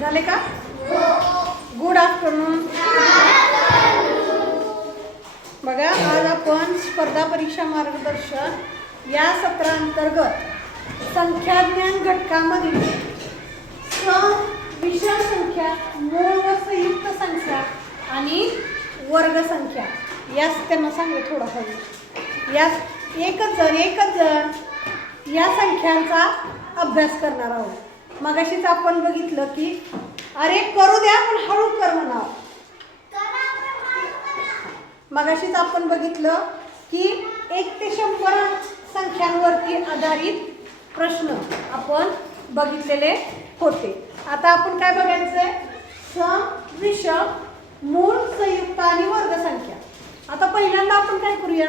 झाले का? Good afternoon. बघा, आज आपण स्पर्धा परीक्षा मार्गदर्शन या सत्रांतर्गत संख्याज्ञान घटकामधील सम, विषम संख्या, मूळ व संयुक्त संख्या आणि वर्ग संख्या यास त्यांना सांगू थोडंफार. यास एकच जण या संख्यांचा अभ्यास करणार आहोत. मगाशीच आपण बघितलं की अरे करू द्या पण हळू कर म्हणावं. मगाशीच आपण बघितलं की 1 ते 100 संख्यांवरती आधारित प्रश्न आपण बघितलेले होते. आता आपण काय बघायचंय? सम, विषम, मूळ, संयुक्त आणि वर्ग संख्या. आता पहिल्यांदा आपण काय करूया,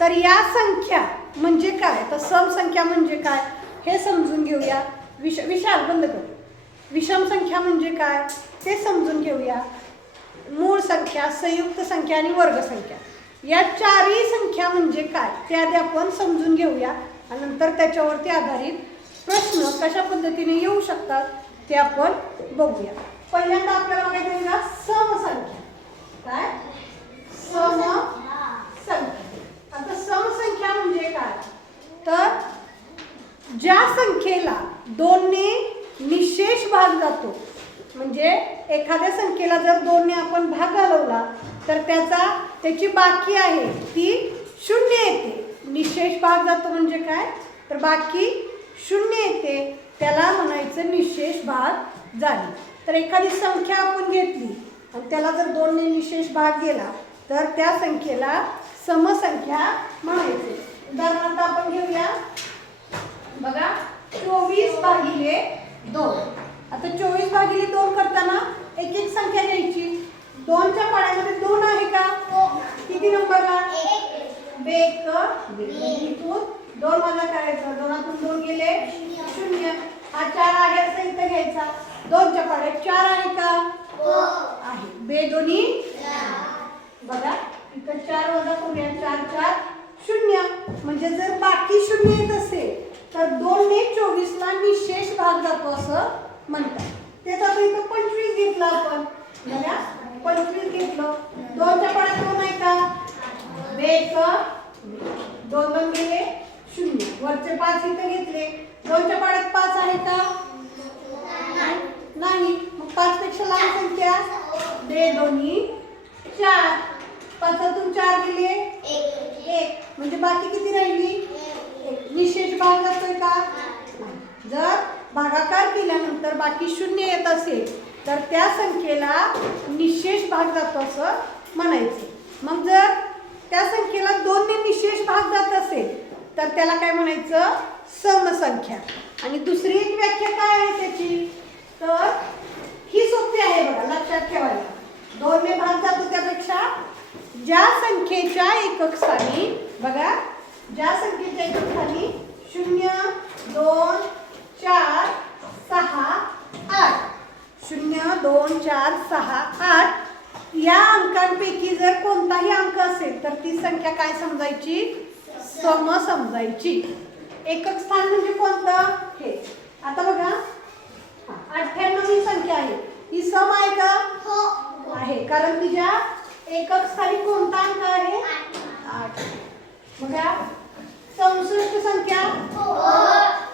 तर या संख्या म्हणजे काय, तर सम संख्या म्हणजे काय हे समजून घेऊया. विशाल बंद कर. विषम संख्या म्हणजे काय ते समजून घेऊया. मूळ संख्या, संयुक्त संख्या आणि वर्ग संख्या या चारही संख्या म्हणजे काय ते आधी आपण समजून घेऊया आणि नंतर त्याच्यावरती आधारित प्रश्न कशा पद्धतीने येऊ शकतात ते आपण बघूया. पहिल्यांदा आपल्याला बघायचं आहे का समसंख्या. काय समसंख्या? आता समसंख्या म्हणजे काय, तर ज्या संख्येला 2 ने निशेष भाग जातो, म्हणजे एखाद्या संख्येला जर 2 ने आपण भाग घालवला तर त्याची बाकी आहे ती 0 येते. निशेष भाग जातो म्हणजे काय, तर बाकी 0 येते, त्याला म्हणायचं निशेष भाग झाली. तर एखादी संख्या आपण घेतली आणि त्याला जर 2 ने निशेष भाग गेला तर त्या संख्येला समसंख्या म्हणायचे. उदाहरणार्थ आपण घेऊया, बघा 24/2. आता 24/2 करताना एक एक संख्या घ्यायची. 2च्या पाड्यामध्ये 2 आहे का? किती नंबरला? 1. इथून 2 वजा करायचं, 2तून 2 गेले 0. हा 4 आहे असं इथं घ्यायचा. 2च्या पाड्यात 4 आहे का? आहे. 2 दोन्ही बघा इथं 4 वजा करूया, 4 4 0. म्हणजे जर बाकी 0 येत असेल तर 2 ने 24ला निशेष भाग जातो असं म्हणतात. तेच आता इथं 25 घेतला आपण. बघा 25 घेतलं. 2च्या पाड्यात 2 आहे का? 2 2 गेले 0. वरचे 5 इथं घेतले. 2च्या पाड्यात 5 आहे का? नाही. मग 5 पेक्षा लहान संख्या 2 दोन्ही 4. 5तून 4 गेले 1. म्हणजे बाकी किती राहिली? 1. निशेष भाग जातोय का? जर भागाकार केल्यानंतर बाकी 0 येत असेल तर त्या संख्येला निशेष भाग जातो असं म्हणायचं. मग जर त्या संख्येला 2 ने निशेष भाग जात असेल तर त्याला काय म्हणायचं? समसंख्या. आणि दुसरी एक व्याख्या काय आहे त्याची, तर ही सोपी आहे बघा, लक्षात ठेवायला. 2 ने भाग जातो त्यापेक्षा ज्या संख्येच्या एकक स्थानी, बघा ज्या संख्येच्या एकक स्थानी 0 2 4 6 8 0 2 4 6 8 या अंकांपैकी जर कोणताही अंक असेल तर ती संख्या काय समजायची? सम समजायची. एकक स्थान म्हणजे कोणतं? हे. आता बघा 98 ही संख्या आहे, ही सम आहे का? हो आहे, कारण तिच्या एकक स्थानी कोणता अंक आहे? 8. बघा 64 संख्या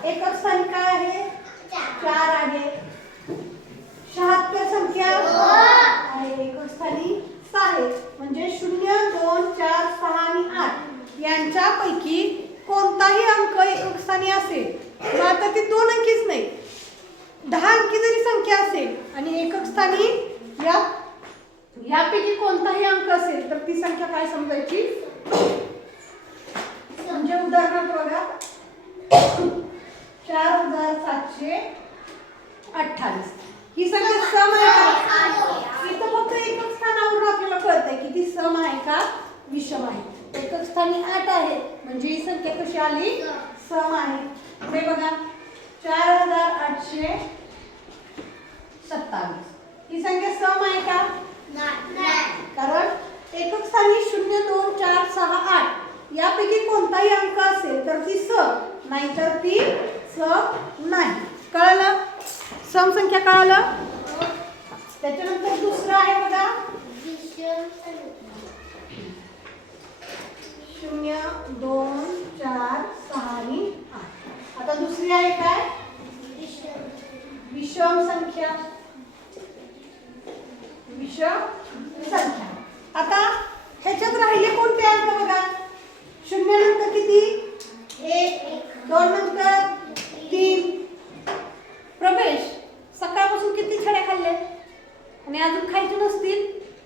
एकक स्थानी काय आहे? 4 आहे. 76 संख्या आहे, एकक स्थानी 6 आहे. म्हणजे 0 2 4 6 आणि 8 यांच्यापैकी कोणताही अंक एकक स्थानी असेल, मग आता ती 2 अंकीच नाही, 10 अंकी जरी संख्या असेल आणि एकक स्थानी यापैकी कोणताही अंक असेल तर ती संख्या काय समजायची? म्हणजे उदाहरणार्थ बघा 4728 ही संख्या सम आहे का? इथं फक्त एकक स्थानावरून आपल्याला कळतंय की ती सम आहे का विषम आहे. एकक स्थानी 8 आहे म्हणजे ही संख्या कशी आली? सम आहे. पुढे बघा 4827 ही संख्या सम आहे का? नाही. कारण एकक स्थानी 0 2 4 6 8 यापैकी कोणताही अंक असेल तर ती सम, नाहीतर ती सम नाही. कळलं? सम संख्या कळलं? त्याच्यानंतर दुसरं आहे बघा 0 2 4 6 आणि 8. आता दुसरी आहे काय विषम संख्या. विषम संख्या. आता ह्याच्यात राहिले कोणते अंक बघा. 0 नंतर किती 1, 2 नंतर 3. प्रवेश सकाळपासून किती छड्या खाल्ले आणि अजून खायचे नसतील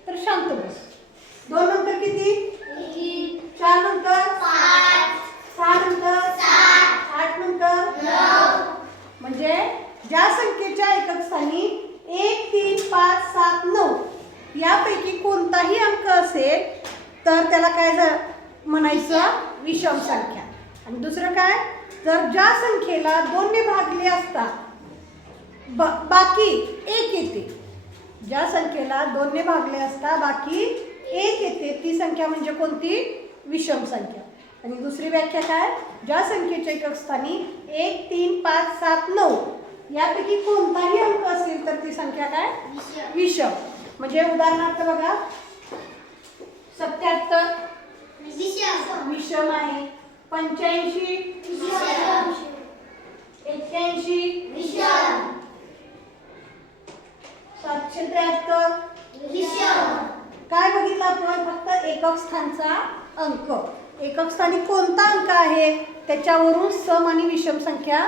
तर शांत बस. 2 नंतर किती 4 नंतर 6 नंतर 8 नंतर 9. म्हणजे ज्या संख्येच्या एकक स्थानी 1 3 5 7 9 यापैकी कोणताही अंक असेल तर त्याला काय म्हणायचं विषम संख्या. आणि दुसरं काय जर ज्या संख्येला 2 ने भागले असता बाकी 1 येते. ज्या संख्येला 2 ने भागले असता बाकी 1 येते ती संख्या म्हणजे कोणती विषम संख्या. आणि दुसरी व्याख्या काय ज्या संख्येच्या एकक स्थानी 1 3 5 7 9 यापैकी कोणताही अंक असेल तर ती संख्या काय विषम. म्हणजे उदाहरणार्थ बघा 77 विषम आहे. 85 81 विषम. 773 विषम. काय बघितलं आपण फक्त एकक स्थानचा अंक. एकक स्थानी कोणता अंक आहे त्याच्यावरून सम आणि विषम संख्या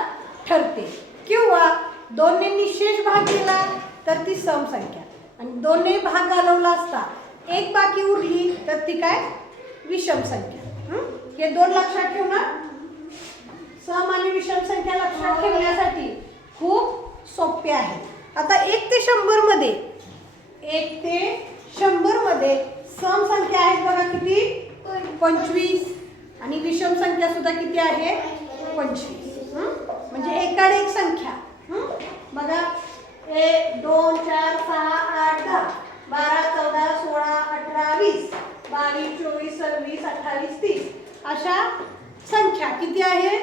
ठरते. किंवा 2 ने निशेष भाग केला तर ती सम संख्या आणि 2 ने भाग घालवला असता 1 बाकी उरली तर ती काय विषम संख्या. हे 2 लक्षात ठेवणार. सम आणि विषम संख्या लक्षात ठेवण्यासाठी खूप सोपे आहे. आता 1 ते 100 मध्ये 1 ते 100 मध्ये सम संख्या आहेत बघा किती 25 आणि विषम संख्या सुद्धा किती आहे 25. म्हणजे एकाड एक संख्या. बघा 1 2 4 6 8 10 12 14 16 18 20 22 24 26 28 30 अशा संख्या किती आहे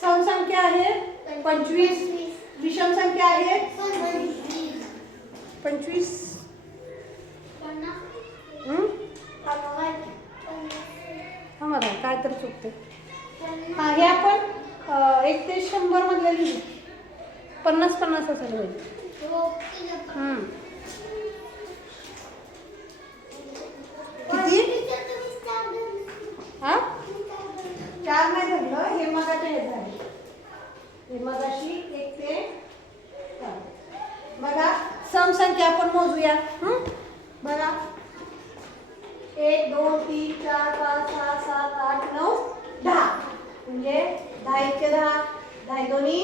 सम संख्या आहे 25. विषम संख्या आहे 25. काय तर चुकते. हा हे आपण 1 ते 100 मधले लिहिली 50-50 असेल होईल. किती हा 4 नाही धरलं हे मगाचे हे झाले. हे मगाशी 1 ते बघा सम संख्या आपण मोजूया. बघा 1 2 3 4 5 6 7 8 9 10. म्हणजे 10 चे 10 10 दोन्ही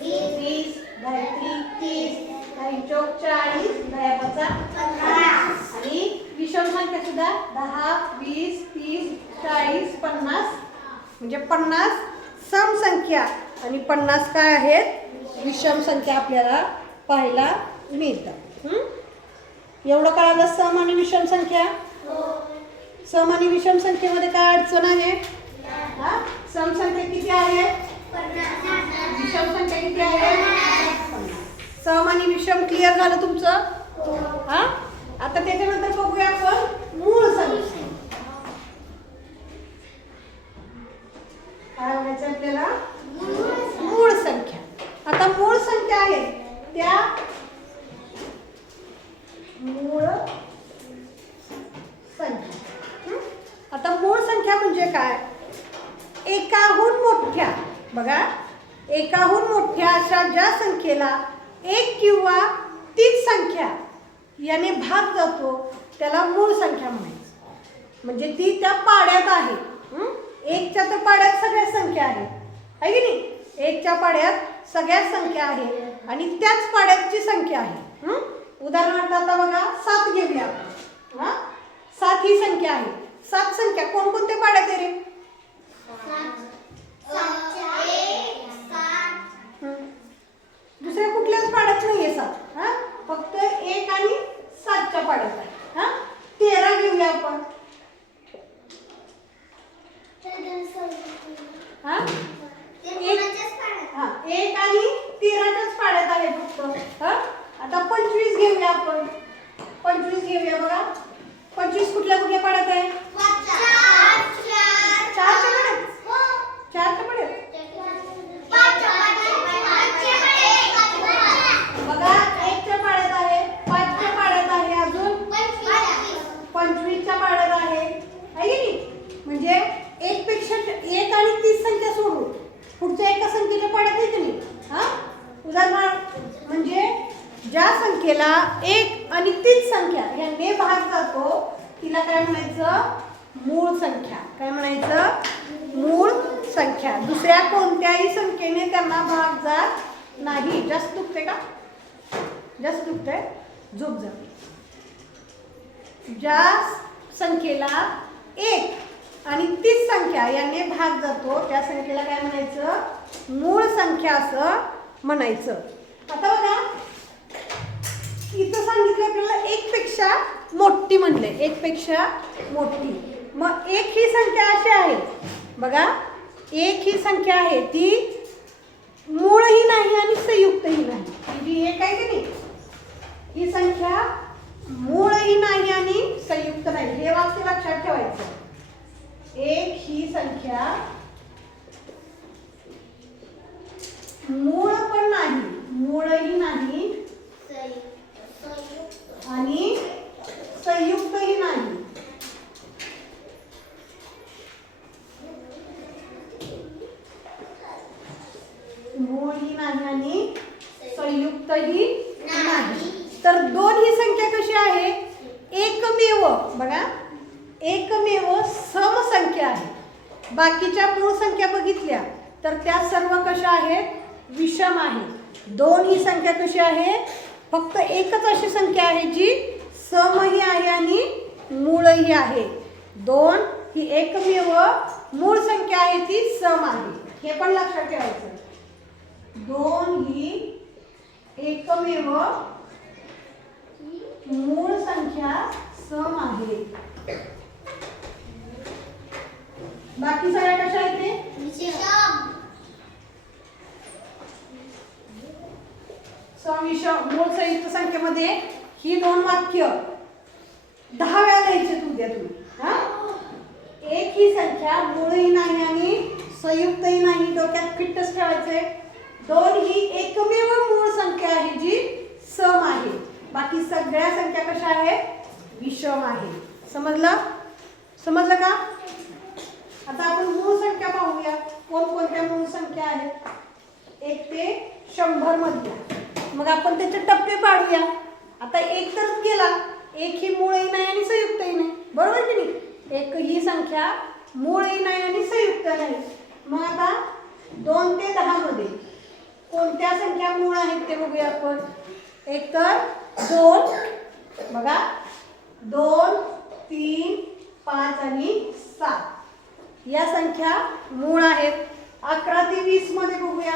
20 10 त्रिक 30 10 चौक 40 10 पाचा 50. आणि विषम संख्या सुद्धा 10 20 30 40 50. म्हणजे 50 सम संख्या आणि 50 काय आहेत विषम संख्या आपल्याला पाहायला मिळतात. एवढं कळालं सम आणि विषम संख्या. सम आणि विषम संख्येमध्ये काय अडचण आहे. सम संख्या किती आहे विषम संख्या किती आहे. सम आणि विषम क्लिअर झालं तुमचं. आता त्याच्यानंतर बघूया आपण मूळ संख्या. काय म्हणायचं आपल्याला मूळ संख्या. आता मूळ संख्या आहे त्या मूळ संख्या. आता मूळ संख्या म्हणजे काय एकाहून मोठ्या बघा एकाहून मोठ्या अशा ज्या संख्येला 1 किंवा तीच संख्या याने भाग जातो त्याला मूळ संख्या म्हणायचं. म्हणजे ती त्या पाड्यात आहे. 1च्या तर पाड्यात सगळ्या संख्या आहेत आहे की नाही. 1च्या पाड्यात सगळ्याच संख्या आहेत आणि त्याच पाड्याची संख्या आहे. उदाहरणार्थ आता बघा 7 घेऊया. 7 ही संख्या आहे. 7 संख्या कोणकोणत्या पाड्यात आहे रे. दुसऱ्या कुठल्याच पाड्यात नाहीये 7. फक्त 1 आणि 7च्या पाड्यात आहे. 13 घेऊया आपण. 1 आणि 13च्याच पाड्यात आहे फक्त. आता 25 घेऊया आपण. घेऊया बघा. 25 कुठल्या कुठल्या पाड्यात आहे? 4च्या पाड्यात. 4च्या पाड्यात बघा. 1च्या पाड्यात आहे, 5च्या पाड्यात आहे, अजून 25च्या पाड्यात आहे. आहे की नाही? म्हणजे 1 पेक्षा 1 आणि 30 संख्या सोडून पुढच्या एका संख्येच्या पाड्यात आहे की नाही? हा, उदाहरणार्थ म्हणजे ज्या संख्येला 1 आणि 30 संख्या यांनी भाग जातो तिला काय म्हणायचं? मूळ संख्या. काय म्हणायचं? मूळ संख्या. दुसऱ्या कोणत्याही संख्येने त्यांना भाग जात नाही. जास्त दुखते का? जास्त दुखते? झोप जाते. ज्या संख्येला 1 आणि 30 संख्या यांनी भाग जातो त्या संख्येला काय म्हणायचं? मूळ संख्या असं म्हणायचं. आता बघा इथं सांगितलं आपल्याला 1 पेक्षा मोठी म्हणले. 1 पेक्षा मोठी. मग 1 ही संख्या अशी आहे बघा. 1 ही संख्या आहे ती मूळही नाही आणि संयुक्तही नाही. जी 1 आहे की नाही ही संख्या मूळही नाही आणि संयुक्त नाही. हे वाक्य लक्षात ठेवायचं. 1 ही संख्या मूळ पण नाही, मूळही नाही आणि संयुक्तही नाही. मूळही नाही आणि संयुक्तही नाही. तर 2 ही संख्या कशी आहे? एकमेव बघा, एकमेव समसंख्या आहे. बाकीच्या मूळ संख्या बघितल्या तर त्या सर्व कशा आहेत? विषम आहे. 2 ही संख्या कशी आहे? फक्त एकच अशी संख्या आहे जी समही आहे आणि मूळही आहे. 2 ही एकमेव मूळ संख्या आहे ती सम आहे. हे पण लक्षात ठेवायचं. 2 ही एकमेव मूळ संख्या सम आहे. बाकी सगळ्या कशा आहेत ते? सविषम. मूळ संयुक्त संख्येमध्ये ही 2 वाक्य 10 वेळा लिहायचे उद्या तुम्ही. हा, 1 ही संख्या मूळही नाही आणि संयुक्तही नाही. डोक्यात फिट्टच ठेवायचे. 2 ही एकमेव मूळ संख्या आहे जी सम आहे. बाकी सगळ्या संख्या कशा आहेत? विषम आहे. समजलं? समजलं का? आता आपण मूळ संख्या पाहूया. कोणकोणत्या मूळ संख्या आहेत? 1 ते 100 मधल्या. मग आपण त्याचे टप्पे पाडूया. आता 1 तरच गेला. 1 ही मूळही नाही आणि संयुक्तही नाही. बरोबर की नाही? 1 ही संख्या मूळही नाही आणि संयुक्त नाही. मग आता 2 ते 10 मध्ये कोणत्या संख्या मूळ आहेत ते बघूया आपण. एक तर 2 बघा, 2, 3, 5 आणि 7 या संख्या मूळ आहेत. 11 ते 20 मध्ये बघूया.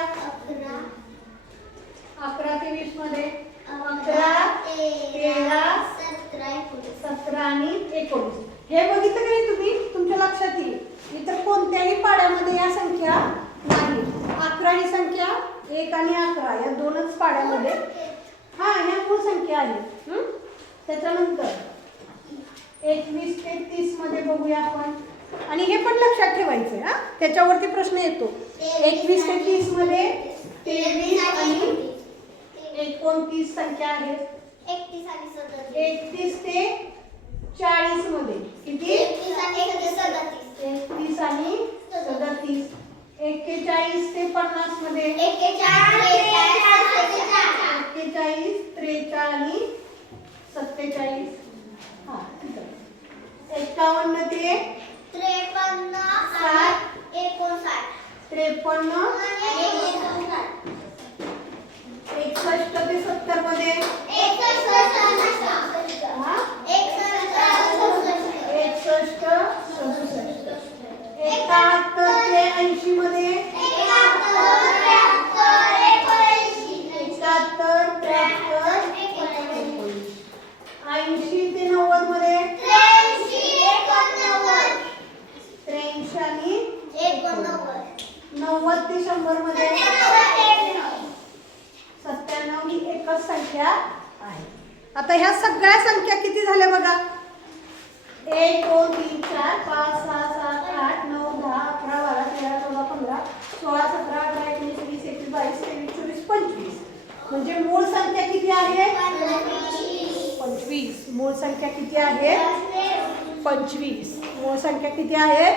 11 ते 20 मध्ये 11, 13, 17 आणि 19. हे बघितलं की नाही तुम्ही? तुमच्या लक्षात येईल. इतर कोणत्याही पाड्यामध्ये या संख्या नाही. 11 ही संख्या 1 आणि 11 या 2च पाड्यामध्ये हा ह्या मूळ संख्या आहेत. त्याच्यानंतर 21 ते 30 मध्ये बघूया आपण. आणि हे पण लक्षात ठेवायचं हा, त्याच्यावरती प्रश्न येतो. 21 ते 30 मध्ये 23 आणि 29 संख्या आहेत. 31 ते 40 मध्ये किती? 31 आणि 37. 41 ते 50 मध्ये 41, 43 आणि 47. हा, 51 ते 53, 53, 61 ते 70 मध्ये 61, 67, 71 ते 80 मध्ये 71, 73, 80 ते 90 मध्ये 83 आणि 90 ते 100 मध्ये 97 ही एकच संख्या आहे. आता ह्या सगळ्या संख्या किती झाल्या बघा. 1 2 3 4 5 6 7 8 9 10 11 12 13 14 15 16 17 18 19 20 21 22 23 24 25. म्हणजे मूळ संख्या किती आहे? 25. मूळ संख्या किती आहे? 25. मूळ संख्या किती आहे?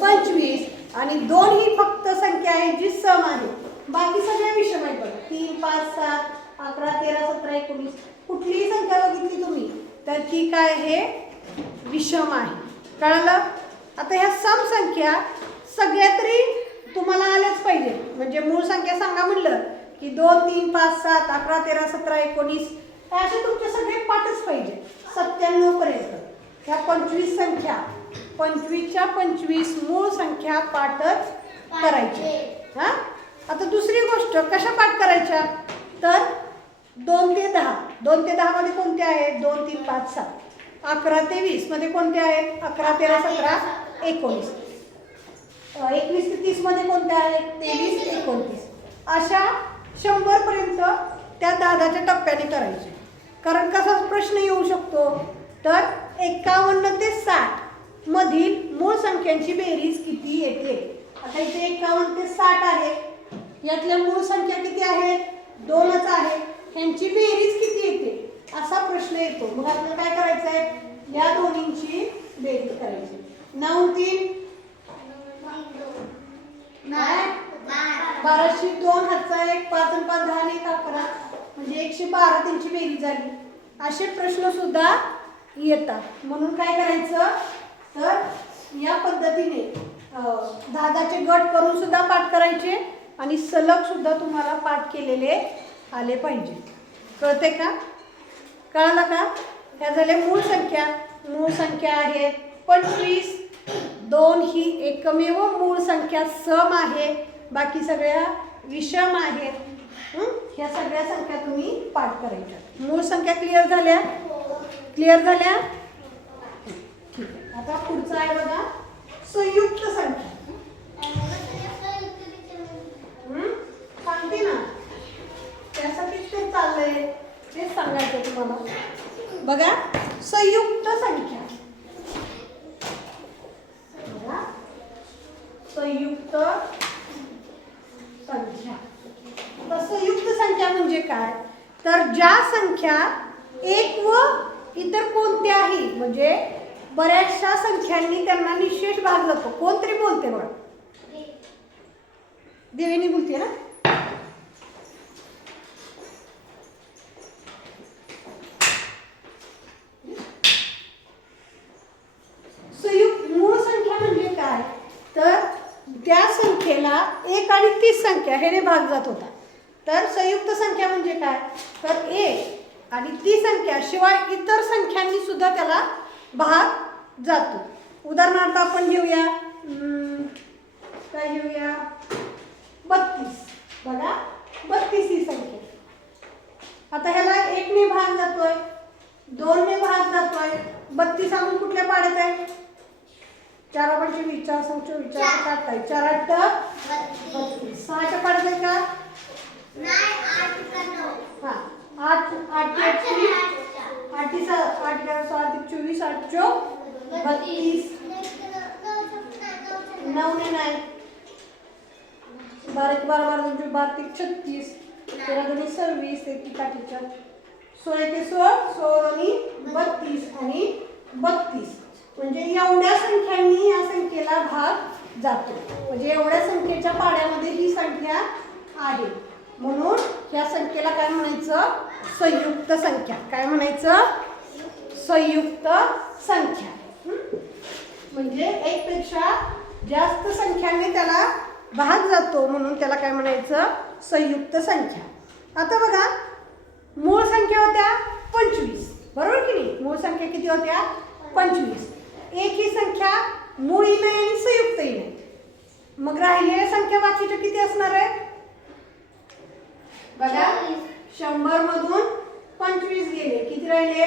25. आणि 2 ही फक्त संख्या आहे जी सम आहे. बाकी सगळ्या विषम आहेत बघा. 3 5 7 11 13 17 19. कुठलीही संख्या बघितली तुम्ही तर ती काय आहे? विषम आहे. कळलं? आता ह्या सम संख्या सगळ्या तरी तुम्हाला आल्याच पाहिजे. म्हणजे मूळ संख्या सांगा म्हणलं की 2 3 5 7 11 13 17 19 असे तुमचे सगळे पाठच पाहिजे 97 पर्यंत. ह्या 25 संख्या 25च्या 25 मूळ संख्या पाठच करायच्या. हा, आता दुसरी गोष्ट कशा पाठ करायच्या तर 2 ते 10. 2 ते 10 मध्ये कोणते आहेत? 2 3 5 7. 11 ते 20 मध्ये कोणते आहेत? 11 13 17 19. 21 ते 30 मध्ये कोणते आहेत? 23 29. अशा 100 पर्यंत त्या दादाच्या टप्प्याने करायचे. कारण कसा प्रश्न येऊ शकतो तर 51 ते 60 मधील मूळ संख्यांची बेरीज किती येते. आता इथे 51 ते 60 आहे. यातल्या मूळ संख्या किती आहेत? 2च आहे. ह्यांची बेरीज किती येते असा प्रश्न येतो. मग आपल्याला काय करायचं आहे? या दोन्हींची बेरीज करायची. 9 3 12 2 हातचा 1 5 आणि 5 10 आणि 1 11 म्हणजे 112 त्यांची बेरीज झाली. असे प्रश्न सुद्धा येतात. म्हणून काय करायचं तर या पद्धतीने दादाचे गट करून सुद्धा पाठ करायचे आणि सलग सुद्धा तुम्हाला पाठ केलेले आले पाहिजे. कळते का? कळलं का? ह्या झाल्या मूळ संख्या. मूळ संख्या आहेत 25. 2 ही एकमेव मूळ संख्या सम आहे. बाकी सगळ्या विषम आहेत. ह्या सगळ्या संख्या तुम्ही पाठ करायच्या. मूळ संख्या क्लिअर झाल्या? क्लिअर झाल्या? ठीक आहे. आता पुढचं आहे बघा संयुक्त संख्या. सांगते ना त्यासाठीच ते चाललंय. तेच सांगायचं तुम्हाला. बघा संयुक्त संख्या. बघा संयुक्त संख्या. तर संयुक्त संख्या म्हणजे काय तर ज्या संख्या एक व इतर कोणत्याही म्हणजे बऱ्याचशा संख्यांनी त्यांना निशेष भाग जातो. कोणतरी बोलते बघा. देवीनी बोलते ना. संयुक्त मूळ संख्या म्हणजे काय तर त्या संख्येला 1 आणि 30 संख्या ह्याने भाग जात होता. तर संयुक्त संख्या म्हणजे काय तर 1 आणि ती संख्या शिवाय इतर संख्यांनी सुद्धा त्याला भाग जातो. उदाहरणार्थ आपण घेऊया काय घेऊया 32. बघा 32 ही संख्या. आता ह्याला 1 ने भाग जातोय 2 ने भाग जातोय. 32 आणून कुठल्या पाड्यात आहे? 4 पंचे 20 4 संच 24 4 काढताय 4 8 32. 6च्या पाड्यात आहे का? नाही 8 का 9. हां 8 8 8 8 8 24 8 32. 9 ने नाही. 12 12 12 12 36 13 2 26 1 काठीच्या 16 ते 16 16 आणि 32 आणि 32. म्हणजे एवढ्या संख्यांनी या संख्येला भाग जातो. म्हणजे एवढ्या संख्येच्या पाड्यामध्ये ही संख्या आहे. म्हणून या संख्येला काय म्हणायचं संयुक्त संख्या. काय म्हणायचं संयुक्त संख्या. म्हणजे एकपेक्षा जास्त संख्यांनी त्याला भाग जातो म्हणून त्याला काय म्हणायचं संयुक्त संख्या. आता बघा मूळ संख्या होत्या 25 बरोबर की नाही. मूळ संख्या किती होत्या 25. एक ही संख्या मूळही नाही आणि संयुक्तही नाही. मग राहिलेल्या संख्या बाकीच्या किती असणार आहेत बघा. 100 मधून 25 गेले किती राहिले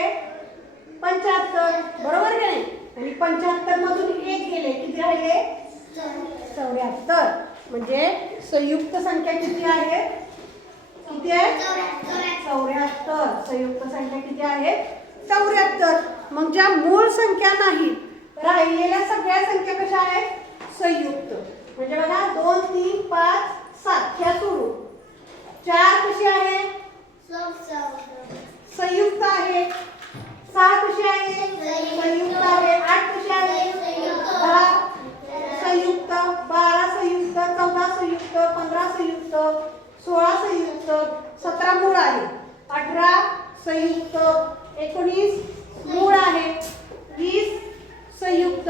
75 बरोबर की नाही. आणि 75 मधून 1 गेले किती राहिले 74. म्हणजे संयुक्त संख्या किती आहे किती आहे 74. संयुक्त संख्या किती आहेत 74. मग ज्या मूळ संख्या नाहीत राहिलेल्या सगळ्या संख्या कशा आहेत संयुक्त. म्हणजे बघा 2 3 5 7 ह्या सोडून 4 कशी आहे संयुक्त आहे. 6 कशी आहे संयुक्त आहे. 8 कशी आहे 10 संयुक्त. 12 संयुक्त. 14 संयुक्त. 15 संयुक्त. 16 संयुक्त. 17 मूळ आहे. 18 संयुक्त. 19 मूळ आहे. 20 संयुक्त.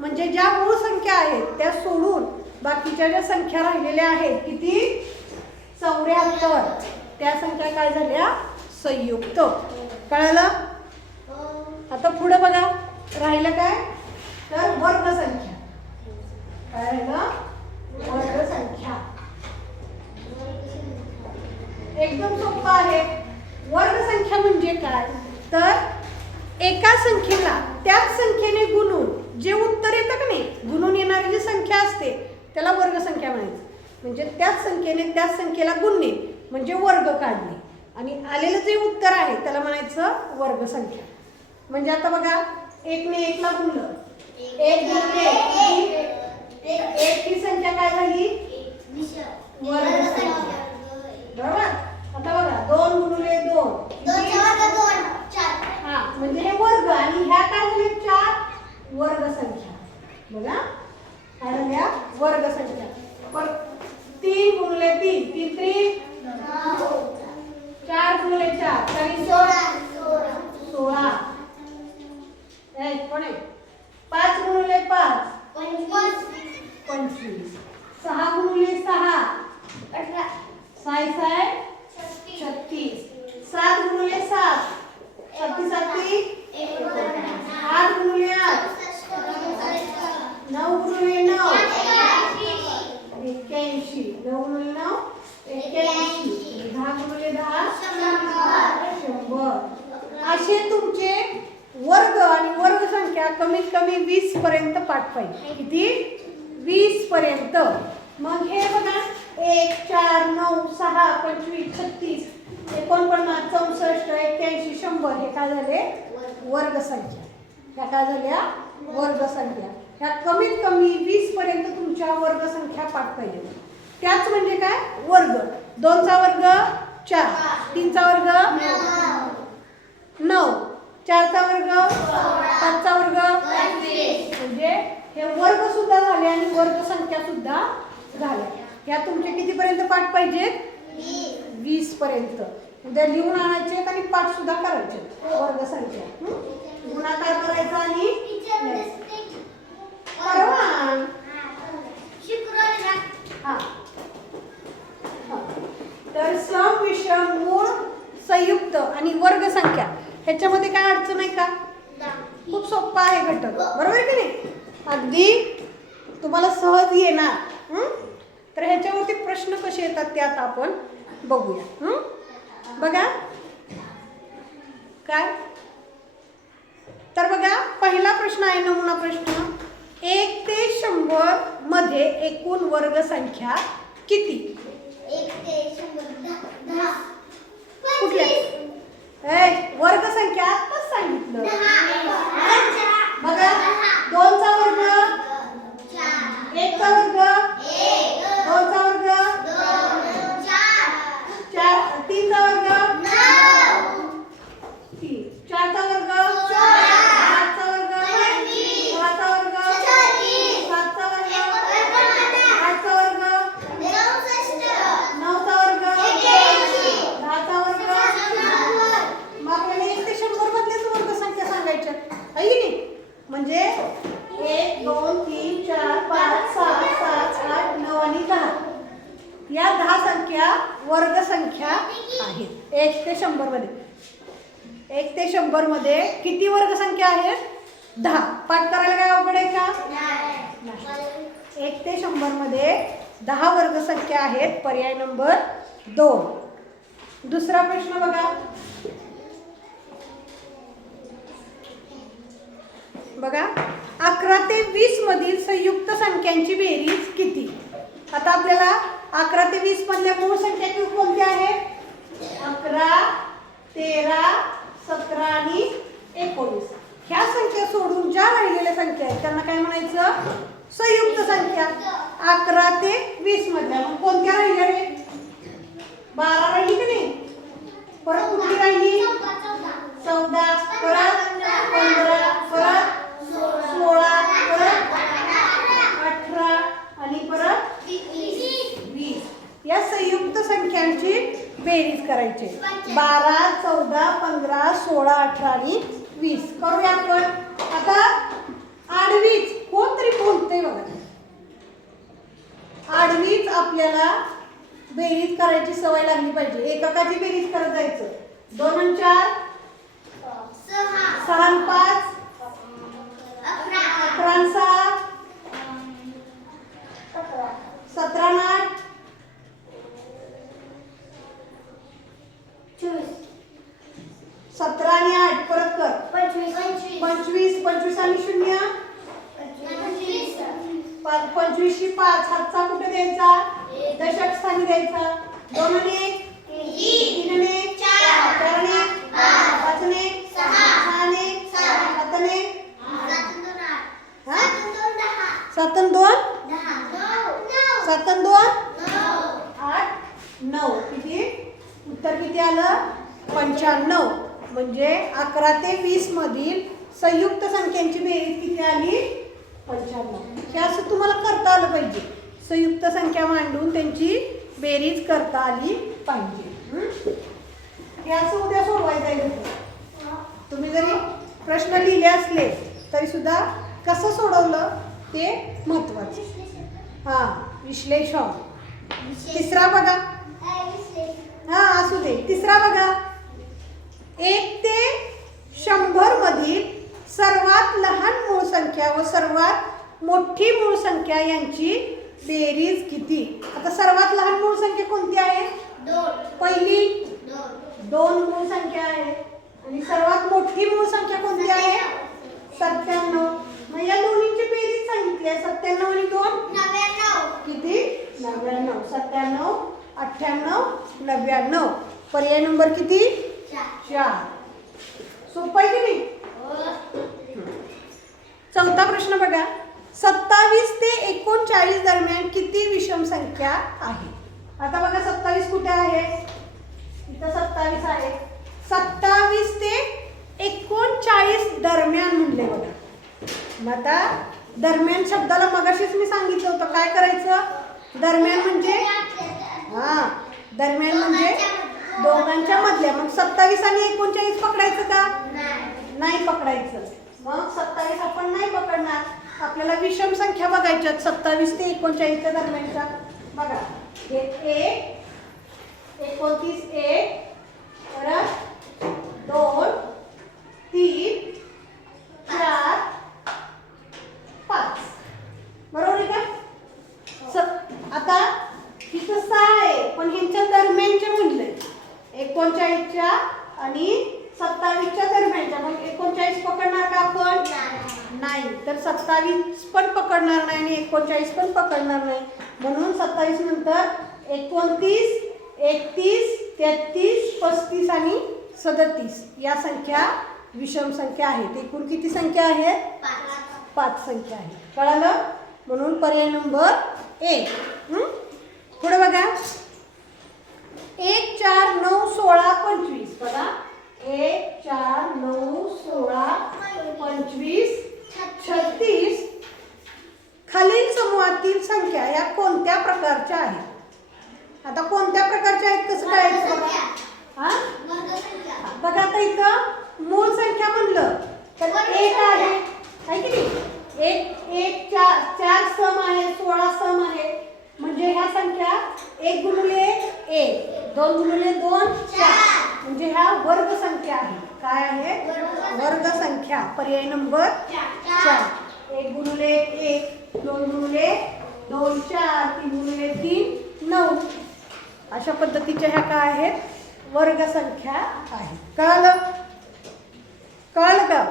म्हणजे ज्या मूळ संख्या आहेत त्या सोडून बाकीच्या ज्या संख्या राहिलेल्या आहेत किती 74 त्या संख्या काय झाल्या संयुक्त. कळलं. आता पुढे बघा राहिलं काय तर वर्ग संख्या. काय राहिलं वर्ग संख्या. एकदम सोपं आहे. वर्ग संख्या म्हणजे काय तर एका संख्येला त्याच संख्येने गुणून जे उत्तर येतं का नाही गुणून येणारी जी संख्या असते त्याला वर्ग संख्या म्हणायचं. म्हणजे त्याच संख्येने त्याच संख्येला गुणणे म्हणजे वर्ग काढणे आणि आलेलं जे उत्तर आहे त्याला म्हणायचं वर्ग संख्या. म्हणजे आता बघा 1 ने 1 ला गुणलं 1 गुणिले 1 ही संख्या काय झाली वर्ग संख्या. बरोबर. आता बघा 2 गुणिले 2 हा म्हणजे हे वर्ग आणि ह्या काय झाले 4 वर्ग संख्या. बघा काय झाल्या वर्ग संख्या. पण 3 गुणिले 3 3 3 4 गुणिले 4 16 पण 5 गुणिले 5 25 6 गुणिले 6 6 36 7 गुणिले 7 36 8 गुणिले 8 9 गुणिले 9 81 9 गुणिले 9 81 10 गुणिले 10 100. असे तुमचे वर्ग आणि वर्ग संख्या कमीत कमी 20 पर्यंत पाठ पाहिजे. किती 20 पर्यंत. मग हे बघा 1 4 9 6 25 36 49 64 81 100 हे काय झाले वर्ग संख्या. ह्या काय झाल्या वर्ग संख्या. ह्या कमीत कमी 20 पर्यंत तुमच्या वर्ग संख्या पाठ पाहिजे. त्याच म्हणजे काय वर्ग. 2 चा वर्ग 4 3 चा वर्ग 9 4 चा वर्ग 5 चा वर्ग म्हणजे हे वर्ग सुद्धा झाले आणि वर्ग संख्या सुद्धा झाल्या. ह्या तुमचे किती पर्यंत पाठ पाहिजेत 20 पर्यंत. उद्या लिहून आणायचे आणि पाठ सुद्धा करायचे वर्ग संख्या. गुणाकार करायचा आणि तर सम विषम मूळ संयुक्त आणि वर्ग संख्या ह्याच्यामध्ये काय अडचण आहे का खूप सोपा आहे घटक. बरोबर की नाही. अगदी तुम्हाला सहज येणार. तर ह्याच्यावरती प्रश्न कसे येतात ते आता आपण बघूया. बघा काय तर बघा पहिला प्रश्न आहे नमुना प्रश्न. 1 ते 100 मध्ये एकूण वर्ग संख्या किती. 1 ते 100 10 कुठल्या वर्ग संख्या आत्ताच सांगितलं. बघा 2 चा वर्ग 1 चा वर्ग 2 चा वर्ग 3 चा वर्ग 4 चा वर्ग 8 चा वर्ग 6 चा वर्ग 7 चा वर्ग 8 चा वर्ग 9 चा वर्ग 10 चा वर्ग. मग आपल्याला 1 ते 100 मधलेच वर्ग संख्या सांगायच्या आहे की नाही. म्हणजे 1 2 3 4 5 6 7 8 9 आणि 10 या 10 संख्या वर्ग संख्या आहेत 1 ते 100 मध्ये. 1 ते 100 मध्ये किती वर्ग संख्या आहेत 10. पाठ करायला काय अवघड आहे का नाही. 1 ते 100 मध्ये 10 वर्ग संख्या आहेत. पर्याय नंबर 2. दुसरा प्रश्न बघा. बघा 11 ते 20 मधील संयुक्त संख्यांची बेरीज किती. आता आपल्याला 11 ते 20 मधल्या मूळ संख्या कोणत्या आहेत 11, 13, 17 आणि 19. ह्या संख्या सोडून ज्या राहिलेल्या संख्या आहेत त्यांना काय म्हणायचं? संयुक्त संख्या. 11 ते 20 मधल्या मग कोणत्या राहिल्या रे? 12 राहिली की नाही? परत कुठली राहिली? 14, परत 15, परत 16, परत 18 आणि परत 20. या संयुक्त संख्यांची बेरीज करायची. 12, 14, 15, 16, 18 आणि 20. करूया आपण. आता आडवीच कोणतरी बोलतंय बघा. आडवीच आपल्याला बेरीज करायची सवय लागली पाहिजे. एककाची बेरीज करत जायचं. 2 आणि 4 6 आणि 5 11 आणि 6 17 आणि 8 17 आणि 8 परत कर. 25 25 आणि 0 25 शी 5 हातचा कुठे द्यायचा? दशक स्थानी द्यायचा. 2 आणि 1 3 आणि 1 4 आणि 1 5 आणि 1 6 आणि 1 7 आणि 1 7 आणि 2 7 आणि 2 8 9. किती? उत्तर किती आलं? 95. म्हणजे 11 ते 20 मधील संयुक्त संख्यांची बेरीज किती आली? 95. हे असं तुम्हाला करता आलं पाहिजे. संयुक्त संख्या मांडून त्यांची बेरीज करता आली पाहिजे. हे असं उद्या सोडवायचं आहे. तुम्ही जरी प्रश्न लिहिले असले तरी सुद्धा कसं सोडवलं ते महत्वाचं. विश्लेषण. तिसरा बघा. असू दे. तिसरा बघा. 1 ते 100 मधील सर्वात लहान मूळ संख्या व सर्वात मोठी मूळ संख्या यांची बेरीज किती? आता सर्वात लहान मूळ संख्या कोणती आहे? पहिली 2 मूळ संख्या आहे. आणि सर्वात मोठी मूळ संख्या कोणती आहे? 97. मग या दोन्हींची बेरीज सांगितली आहे. 97 आणि 2 किती? 99. 97 98 99. पर्याय नंबर किती? 4. सोपं आहे की नाही? चौथा प्रश्न बघा. 27 ते 39 दरम्यान किती विषम संख्या आहे? आता बघा 27 कुठे आहे? इथं 27 आहे. 27 ते 39 दरम्यान म्हणले बघा. मग आता दरम्यान शब्दाला मगाशीच मी सांगितलं होतं काय करायचं. दरम्यान म्हणजे दरम्यान म्हणजे दोघांच्या मधल्या. मग 27 आणि 39 पकडायचं का? नाही पकडायचं. मग 27 आपण नाही पकडणार. आपल्याला विषम संख्या बघायच्या 27 ते 39 दरम्यानच्या. बघा हे 1 29 1 परत 2 3 4 5. बरोबर आहे का? आता इथं 6 आहे पण ह्यांच्या दरम्यानच्या म्हणलंय. 39च्या आणि 27च्या दरम्यानच्या. मग 39 पकडणार का आपण? नाही. तर 27 पण पकडणार नाही आणि 39 पण पकडणार नाही. म्हणून 27 नंतर 29 31 33 35 आणि 37 या संख्या विषम संख्या आहेत. एकूण किती संख्या आहेत? 5 संख्या आहेत. कळालं? म्हणून पर्याय नंबर 1. पुढे बघा. 1 4 9 16 25. बघा 1 4 9 16 25 36 खालील समूहातील संख्या या कोणत्या प्रकारच्या आहेत? आता कोणत्या प्रकारच्या आहेत कसं कळायचं बघा. बघा आता इथं मूळ संख्या म्हणलं तर 1 आहे की नाही? 1 4 सम आहे 16 सम आहे. म्हणजे ह्या संख्या 1 गुणिले 1 2 गुणिले 2 4 म्हणजे ह्या वर्ग संख्या आहे. काय आहे? वर्ग संख्या. पर्याय नंबर 4. 1 गुणिले 1 2 गुणिले 2 4 3 गुणिले 3 9. अशा पद्धतीच्या ह्या काय आहेत? वर्ग संख्या आहेत. कळलं? कळलं का?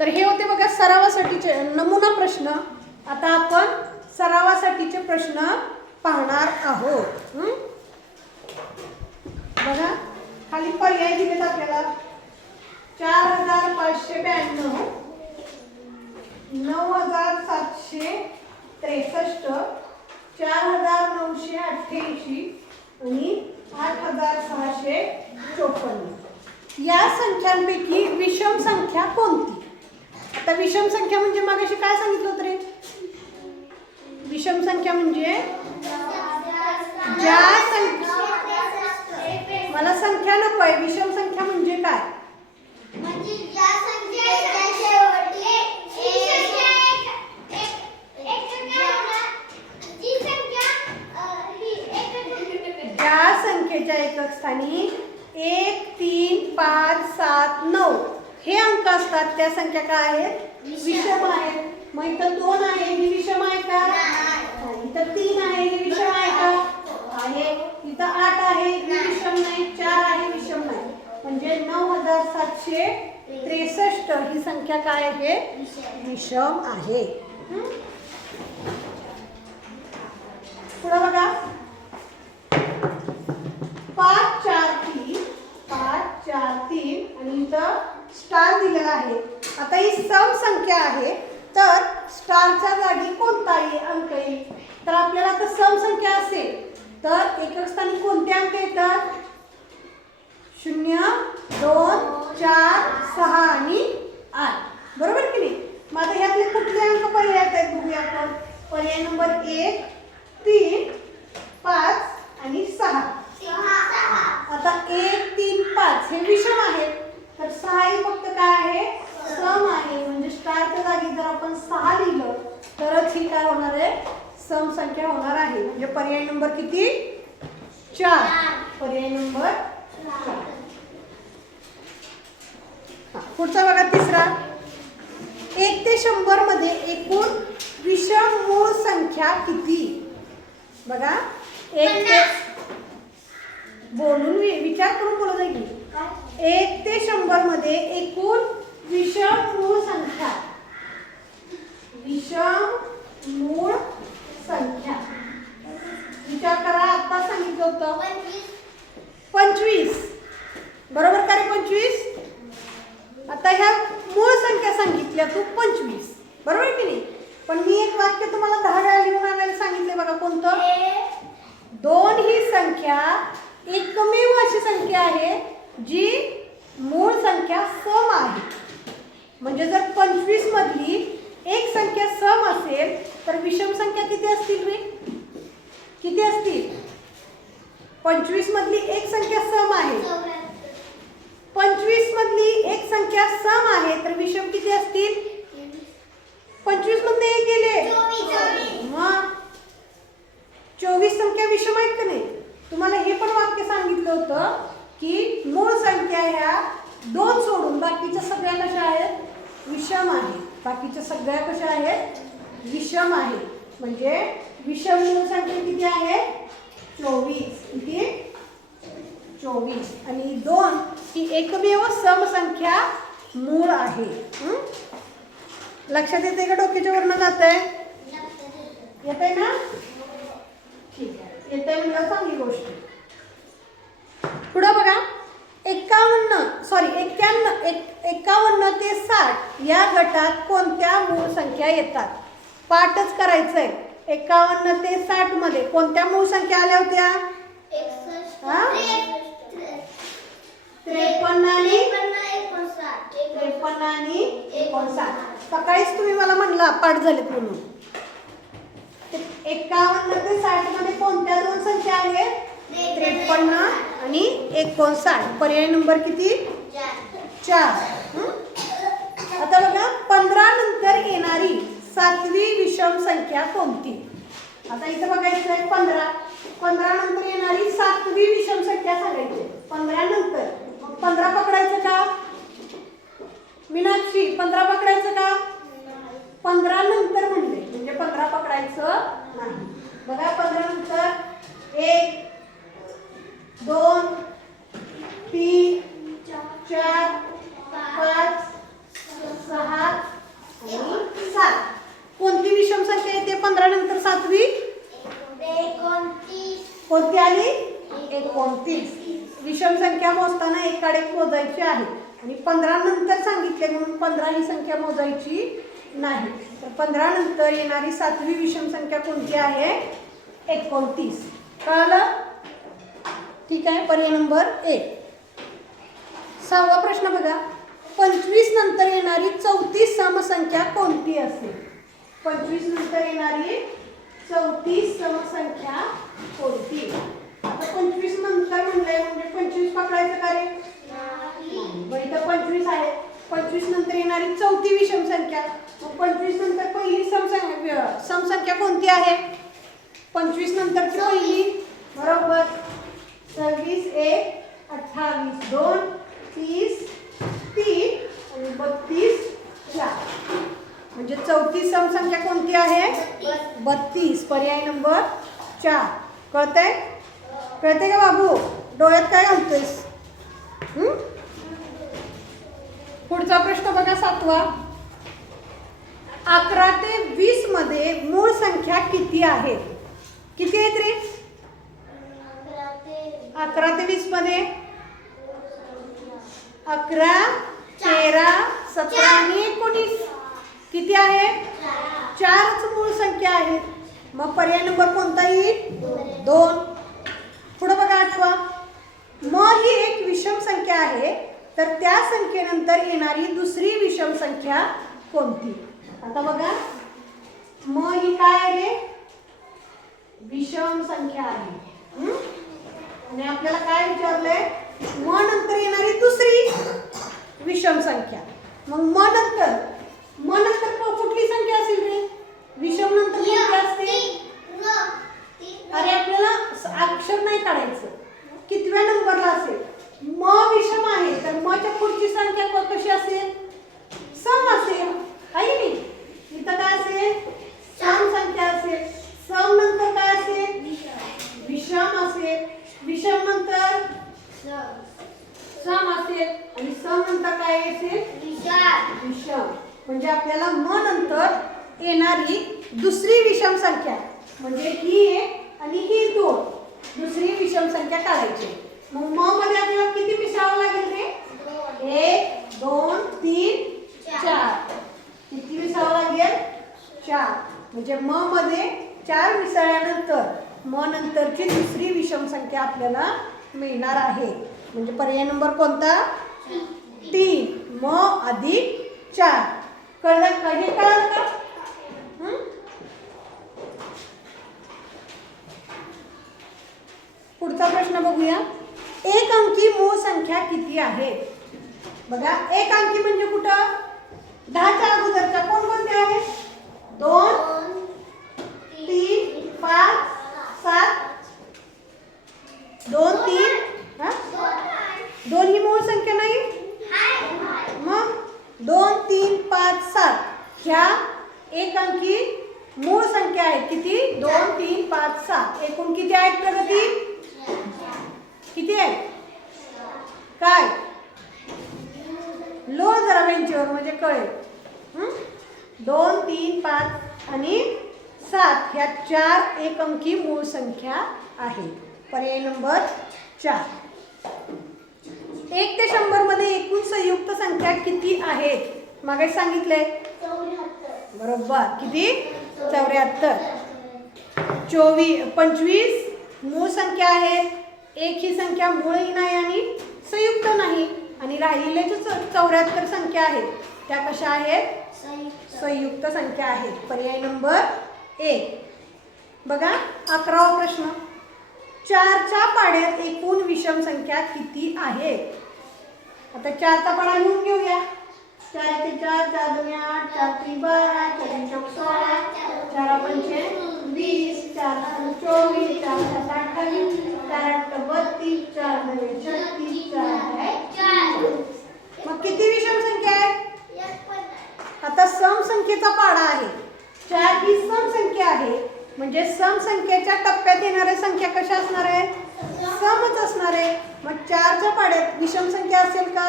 तर हे होते बघा सरावासाठीचे नमुना प्रश्न. आता आपण सरावासाठीचे प्रश्न पाहणार आहोत. बघा खाली पर्याय दिलेत आपल्याला 4592, 9763, 4988 आणि 8654. या संख्यांपैकी विषम संख्या कोणती? आता विषम संख्या म्हणजे मगाशी काय सांगितलं होतं रे? विषम संख्या म्हणजे ज्या संख्या, मला संख्या नको आहे, विषम संख्या म्हणजे काय? म्हणजे ज्या संख्येच्या शेवटी ज्या संख्येच्या एकक स्थानी 1, 3, 5, 7, 9 हे अंक असतात त्या संख्या काय आहेत? विषम आहेत. मग इथं 2 आहे ही विषम आहे का? इथं 3 आहे ही विषम आहे का? आहे. इथं 8 आहे ही विषम नाही, 4 आहे विषम नाही. म्हणजे 9763 ही संख्या काय आहे? विषम आहे. पुढे बघा 5, 4, 3, 5, 4, 3 आणि इथं स्टार दिलेला आहे. आता ही सम संख्या आहे तर स्टारच्या जागी कोणताही अंक येईल. तर आपल्याला तर सम संख्या असेल तर एकक स्थानी कोणते अंक येतात? 0, 2, 4, 6 आणि 8. बरोबर की नाही? मग आता ह्यातले कुठले अंक पर्याय आहेत बघूया आपण. पर्याय नंबर 1, 3, 5 आणि 6. आता 1, 3, 5 हे विषम आहेत तर 6 हे फक्त काय आहे? सम आहे. म्हणजे स्टारच्या जागी जर आपण 6 लिहिलं तरच ही काय होणार आहे? सम संख्या होणार आहे. म्हणजे पर्याय नंबर किती? 4. पर्याय नंबर 4. पुढचा बघा तिसरा. 1 ते 100 मध्ये एकूण विषम मूळ संख्या किती? बघा 1 ते बोलून विचार करून बोलत आहे की 1 ते 100 मध्ये एकूण विषम मूळ संख्या, विषम मूळ संख्या विचार करा. आता सांगितलं होतं 25. बरोबर का रे? 25. आता ह्या मूळ संख्या सांगितल्या तू 25. बरोबर की नाही? पण मी एक वाक्य तुम्हाला 10 वेळा लिहून आणायला सांगितले बघा. कोणतं? 2 ही संख्या एकमेव अशी संख्या आहे जी मूळ संख्या सम आहे. म्हणजे जर 25 मधली एक संख्या सम असेल तर विषम संख्या किती असतील रे? किती असतील? 25 मधली एक संख्या सम आहे. 25 मधली एक संख्या सम आहे तर विषम किती असतील? 25 मधले एक गेले, मग 24 संख्या विषम आहेत का नाही? तुम्हाला हे पण वाक्य सांगितलं होतं की मूळ संख्या ह्या 2 सोडून बाकीच्या सगळ्या कशा आहेत? विषम आहेत. बाकीच्या सगळ्या कशा आहेत? विषम आहेत. म्हणजे विषम मूळ संख्या किती आहे? 24. किती? 24. आणि 2 ही एकमेव सम संख्या मूळ आहे. लक्षात येते का? डोक्याच्या वरनं जात आहे? येत आहे ना? ठीक आहे. येत आहे म्हणजे चांगली गोष्ट. पुढं बघा 51 ते 60 या गटात कोणत्या मूळ संख्या येतात? पाठच करायचंय. 51 ते 60 मध्ये कोणत्या मूळ संख्या आल्या होत्या? 53 आणि 59. सकाळीच तुम्ही मला म्हणला पाठ झालेत म्हणून. 51 ते 60 मध्ये कोणत्या 2 संख्या आहेत? 53 आणि 59. पर्याय नंबर किती? 4. आता बघा 15 नंतर येणारी 7वी विषम संख्या कोणती? आता इथं बघायचं आहे 15 नंतर येणारी 7वी विषम संख्या सांगायची. 15 नंतर 15 पकडायचं का? मीनाक्षी 15 पकडायचं का? 15 नंतर म्हणले म्हणजे 15 पकडायचं नाही. बघा 15 नंतर 1, 2, 3, 4, 5, 6 आणि 7. कोणती विषम संख्या येते 15 नंतर 7वी? कोणती आली? 29. विषम संख्या मोजताना एकाडेक मोजायची आहे आणि 15 नंतर सांगितले म्हणून 15 ही संख्या मोजायची नाही. तर 15 नंतर येणारी 7वी विषम संख्या कोणती आहे? 29. कळलं? ठीक आहे. पर्याय नंबर 1. 6वा प्रश्न बघा. 25 नंतर येणारी 4थी समसंख्या कोणती असेल? 25 नंतर येणारी 4थी समसंख्या कोणती? आता 25 नंतर म्हणलंय म्हणजे 25 पकडायचं का रे? नाही. इथं 25 आहे. 25 नंतर येणारी 4थी विषम संख्या. मग 25 नंतर पहिली समसंख्या कोणती आहे? 25 नंतरची पहिली. बरोबर. 26 1 28 2 30 3 आणि 32 4. म्हणजे 4थी समसंख्या कोणती आहे? 32. पर्याय नंबर 4. कळतंय? कळते का बाबू? डोळ्यात काय घालतोयस? पुढचा प्रश्न बघा 7वा. 11 ते 20 मध्ये मूळ संख्या किती आहेत? किती आहेत रे? 11 ते 20 मध्ये 11 13 17 आणि 19 किती आहे? 4च मूळ संख्या आहेत. मग पर्याय नंबर कोणता येईल? 2. पुढे बघा 8वा. म ही एक विषम संख्या आहे तर त्या संख्येनंतर येणारी दुसरी विषम संख्या कोणती? आता बघा म ही काय आहे रे? विषम संख्या आहे. आणि आपल्याला काय विचारलंय? म नंतर येणारी दुसरी विषम संख्या. मग म नंतर कुठली संख्या असेल रे? विषम नंतर कोणती असते? अरे आपल्याला अक्षर नाही काढायचं. कितव्या नंबरला असेल? म विषम आहे तर म च्या पुढची संख्या कशी असेल? सम असेल. आहे की नाही? इथं काय असेल? सम संख्या असेल. सम नंतर काय असेल? विषम असेल. विषम नंतर सम असेल आणि सम नंतर काय असेल? विषम. म्हणजे आपल्याला म नंतर येणारी दुसरी विषम संख्या म्हणजे ही एक आणि ही 2 दुसरी विषम संख्या काढायची. मग म मध्ये आपल्याला किती मिसळावं लागेल रे? 1 2 3 4. किती मिसळावं लागेल? 4. म्हणजे म मध्ये 4 मिसळल्यानंतर म नंतरची दुसरी विषम संख्या आपल्याला मिळणार आहे. म्हणजे पर्याय नंबर कोणता? 3. म अधिक 4. कळलं का? हे कळलं का? पुढचा प्रश्न बघूया. एक अंकी मूळ संख्या किती आहेत? बघा एक अंकी म्हणजे कुठं? 10च्या अगोदरच्या कोणकोणत्या आहेत? 2 3 5 7. 2 3 2 ही मूळ संख्या नाही. मग 2 3 5 7 ह्या एक अंकी मूळ संख्या आहेत. किती? 2 3 5 7. एकूण किती आहेत प्रगती? किती आहे? काय? लो जरा बेंचवर म्हणजे कळेल. 2 3 5 आणि 7 ह्या 4 एक अंकी मूळ संख्या आहेत. पर्याय नंबर 4. 1 ते 100 मध्ये एकूण संयुक्त संख्या किती आहेत? मागे सांगितलंय. बरोबर. किती? 74. 25 मूळ संख्या आहेत. एक ही संख्या मूळही नाही आणि संयुक्त नाही. आणि राहिलेल्या ज्या 74 संख्या आहेत त्या कशा आहेत? संयुक्त संख्या आहेत. पर्याय नंबर 1. बघा 11वा प्रश्न. 4च्या पाढ्यात एकूण विषम संख्या किती आहेत? आता 4चा पाढा लिहून घेऊया. 4 1 4 4 2 8 4 3 12 4 4 16 4 5 20 4 6 24 4 7 28 4 8 32 4 9 36 4 आहे 4. मग किती विषम संख्या आहे? आता सम संख्येचा पाढा आहे. 4 ही सम संख्या आहे म्हणजे सम संख्येच्या टप्प्यात येणाऱ्या संख्या कशा असणार आहे? समच असणार आहे. मग 4च्या पाढ्यात विषम संख्या असेल का?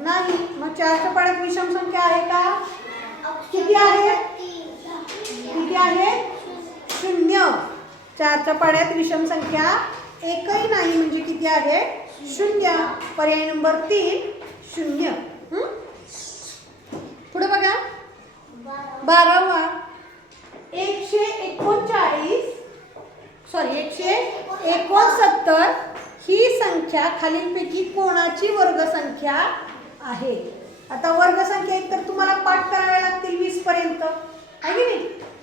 नाही. मग 4च्या पाढ्यात विषम संख्या आहे का? किती आहे? किती आहे? 0. 4च्या पाढ्यात विषम संख्या एकही नाही म्हणजे किती आहे? शून्य. पर्याय नंबर 3 शून्य. पुढे बघा 12वा 169 ही संख्या खालीलपैकी कोणाची वर्गसंख्या आहे? आता वर्गसंख्या एक तर तुम्हाला पाठ कराव्या लागतील 20 पर्यंत आहे की नाही?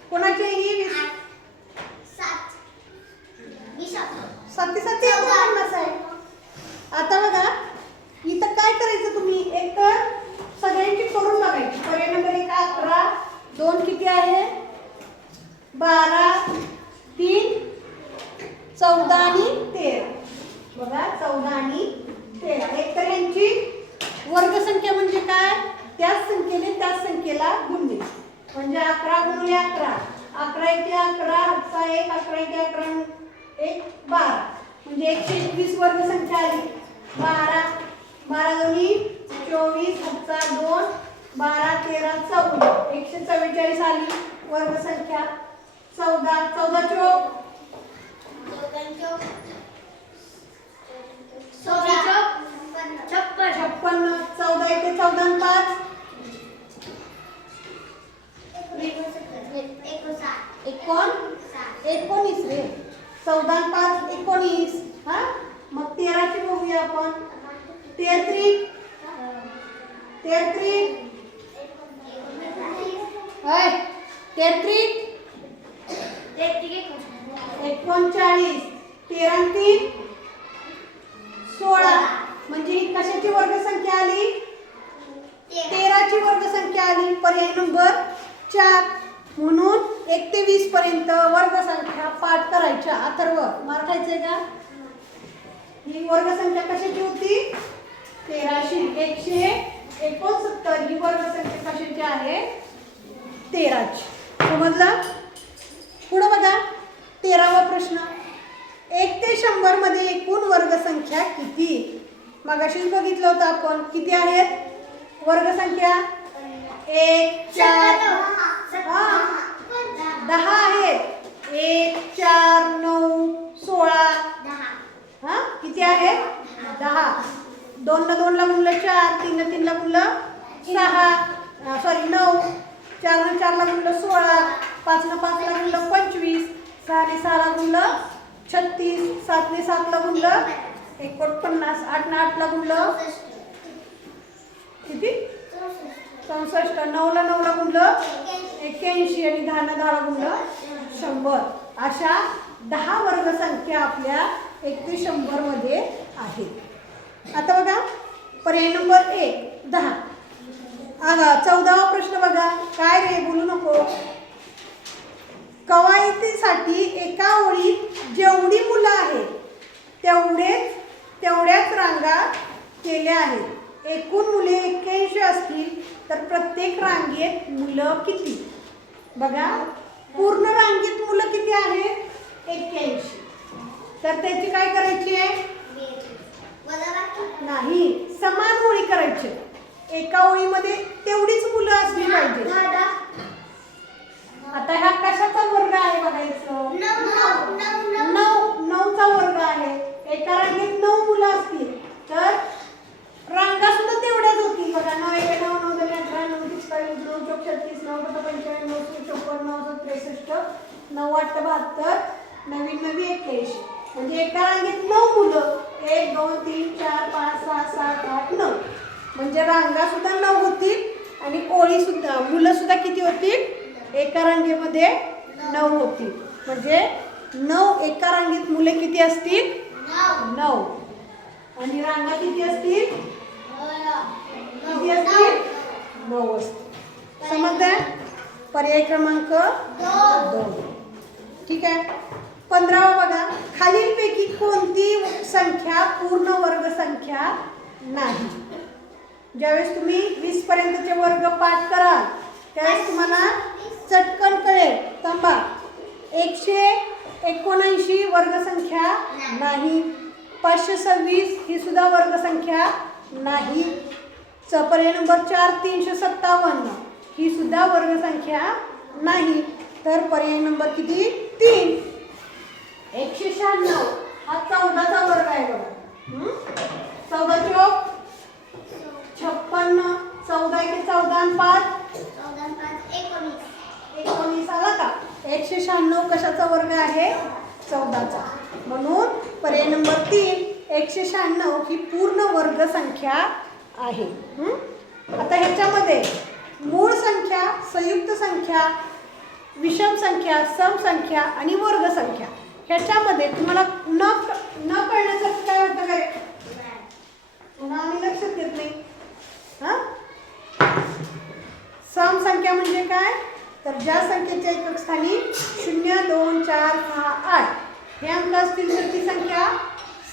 कोणाची आहे ही 20? 7 आहे. आता बघा इथं काय करायचं तुम्ही, एक तर सगळ्यांची करून बघायची. पर्याय नंबर 1 11, 2 किती आहे 12, 3 14 आणि 13. बघा 14 आणि 13. एक तर यांची वर्गसंख्या म्हणजे काय, त्याच संख्येने त्याच संख्येला गुणणे. म्हणजे 11 गुणिले 11, 11 एके 11, 1 11 एके 11, 1 12 म्हणजे 121 वर्गसंख्या आली. 12 12 दोन्ही 24, 2 12 13 14 144 आली वर्गसंख्या. 14 14 चौक 56. 14 एके 14 आणि 5 19 रे. 14 आणि 5 19. हा मग 13 ची बघूया आपण. 33 33 39 13 आणि 3 16. म्हणजे ही कशाची वर्गसंख्या आली 13 ची वर्गसंख्या आली. पर्याय नंबर 4. म्हणून 1 ते 20 पर्यंत वर्गसंख्या पाठ करायच्या. अथर्व मार खायचंय का? ही वर्गसंख्या कशाची होती 13ची. 169 ही वर्गसंख्या कशाची आहे 13ची. समजलं? पुढे बघा 13वा प्रश्न. 1 ते 100 मध्ये एकूण वर्गसंख्या किती? मगाशीच बघितलं होतं आपण. किती आहेत वर्गसंख्या 1 4 10 आहेत. 1 4 9 16. हा किती आहेत 10. 2 ला 2 ला गुणलं 4, 3 ला 3 ला गुणलं 6 सॉरी 9, 4 ला 4 ला गुणलं 16, 5 ला 5 ला गुणलं 25, 6 ने 6 ला गुणलं 36, 7 ने 7 ला गुणलं 49, 8 ने 8 ला गुणलं किती 64, 9 ला 9 ला गुणलं 81 आणि 10 ला 10 ला गुणलं 100. अशा 10 वर्गसंख्या आपल्या 1 ते 100 मध्ये आहेत. आता बघा पर्याय नंबर 1 10. 14वा प्रश्न बघा. काय रे बोलू नको. कवायतीसाठी एका ओळीत जेवढी मुलं आहेत तेवढ्याच रांगा केल्या आहेत. एकूण मुले 81 असतील तर प्रत्येक रांगेत मुलं किती? बघा पूर्ण रांगेत मुलं किती आहेत 81. तर त्याची काय करायची आहे नाही समान ओळी करायची. एका ओळीमध्ये तेवढीच मुलं असली पाहिजे. आता ह्या कशाचा वर्ग आहे बघायचं. 9चा वर्ग आहे. एका रांगेत 9 मुलं असतील तर रांगा सुद्धा तेवढ्याच होतील. बघा 9 1 9 9 2 18 9 30 40 9 34 36 9 45 9 54 9 63 9 8 72 9 9 81. म्हणजे एका रांगेत 9 मुलं 1 2 3 4 5 6 7 8 9 म्हणजे रांगा सुद्धा 9 होतील आणि ओळी सुद्धा मुलं सुद्धा किती होतील एका रांगेमध्ये 9 होतील. म्हणजे 9 एका रांगेत मुले किती असतील 9 आणि रांगा किती असतील 9 असतील. समजलं? पर्याय क्रमांक 2. ठीक आहे. 15वा बघा. खालीलपैकी कोणती संख्या पूर्ण वर्गसंख्या नाही? ज्यावेळेस तुम्ही 20 पर्यंतचे वर्ग पाठ कराल त्यावेळेस तुम्हाला चटकन कळेल. थांबा. 179 वर्गसंख्या नाही. 526 ही सुद्धा वर्गसंख्या नाही. पर्याय नंबर 4 357 ही सुद्धा वर्गसंख्या नाही. तर पर्याय नंबर किती 3. 196 हा 14चा वर्ग आहे बघा. 14 चौक 56, 14 के 14 आणि 5 19 आला का? 196 कशाचा वर्ग आहे? 14चा. म्हणून पर्याय नंबर 3 196 ही पूर्ण वर्ग संख्या आहे. आता ह्याच्यामध्ये मूळ संख्या, संयुक्त संख्या, विषम संख्या, सम संख्या आणि वर्ग संख्या ह्याच्यामध्ये तुम्हाला न कळण्यासारखं काय होतं का रे? पुन्हा आम्ही लक्षात घेत नाही. सम संख्या म्हणजे काय? तर ज्या संख्येच्या एकक स्थानी 0, 2, 4, 6, 8 हे अंक असतील तर ती संख्या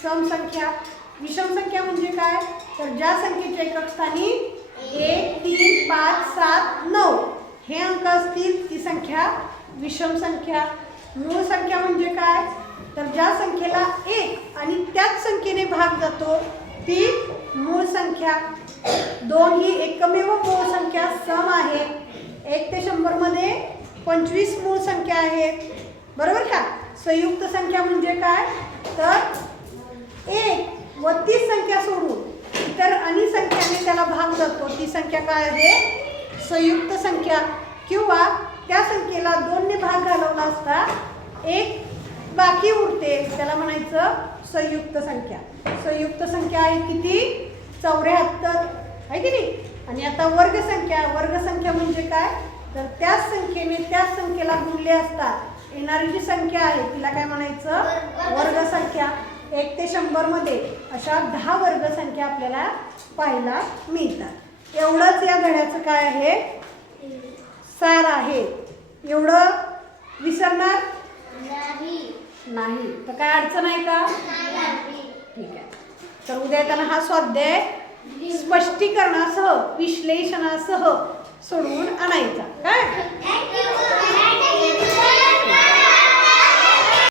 सम संख्या. विषम संख्या म्हणजे काय? तर ज्या संख्येच्या एकक स्थानी 1, 3, 5, 7, 9 हे अंक असतील ती संख्या विषम संख्या. मूळ संख्या म्हणजे काय? तर ज्या संख्येला 1 आणि त्याच संख्येने भाग जातो ती मूळ संख्या. 2 ही एकमेव मूळ संख्या सम आहे. 1 ते 100 मध्ये 25 मूळ संख्या आहेत. बरोबर का? संयुक्त संख्या म्हणजे काय? तर 1 व ती संख्या सोडून इतर अनेक संख्याने त्याला भाग जातो ती संख्या काय आहे? संयुक्त संख्या. किंवा त्या संख्येला 2 ने भाग घालवला असता 1 बाकी उरते त्याला म्हणायचं संयुक्त संख्या. संयुक्त संख्या आहे किती? 74 आहे की नाही? आणि आता वर्ग संख्या. वर्ग संख्या म्हणजे काय? तर त्याच संख्येने त्याच संख्येला गुणले असता येणारी जी संख्या आहे तिला काय म्हणायचं? वर्ग संख्या. 1 ते 100 मध्ये अशा 10 वर्ग संख्या आपल्याला पाहायला मिळतात. एवढंच या धड्याचं काय आहे? सार आहे. एवढं विसरणार नाही तर काय अडचण आहे का? ठीक आहे. तर उद्या येताना हा स्वाध्याय स्पष्टीकरणासह विश्लेषणासह सोडवून आणायचा काय?